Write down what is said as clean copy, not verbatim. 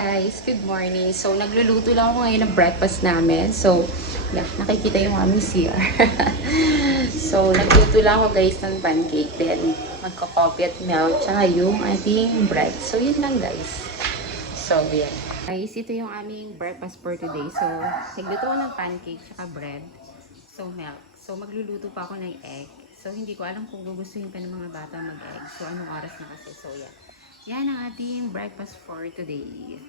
Guys, good morning. So, nagluluto lang ako ngayon ng breakfast namin. So, yeah, nakikita yung aming CR. So, nagluto lang ako guys ng pancake. Then, magka-coffee at milk. Tsaka yung ating bread. So, yun lang guys. So, yeah. Guys, ito yung aming breakfast for today. So, nagluto ko ng pancake tsaka bread. So, milk. So, magluluto pa ako ng egg. So, hindi ko alam kung gugustuhin pa ng mga bata mag-egg. So, anong oras na kasi. So, yeah. Yan ang ating breakfast for today.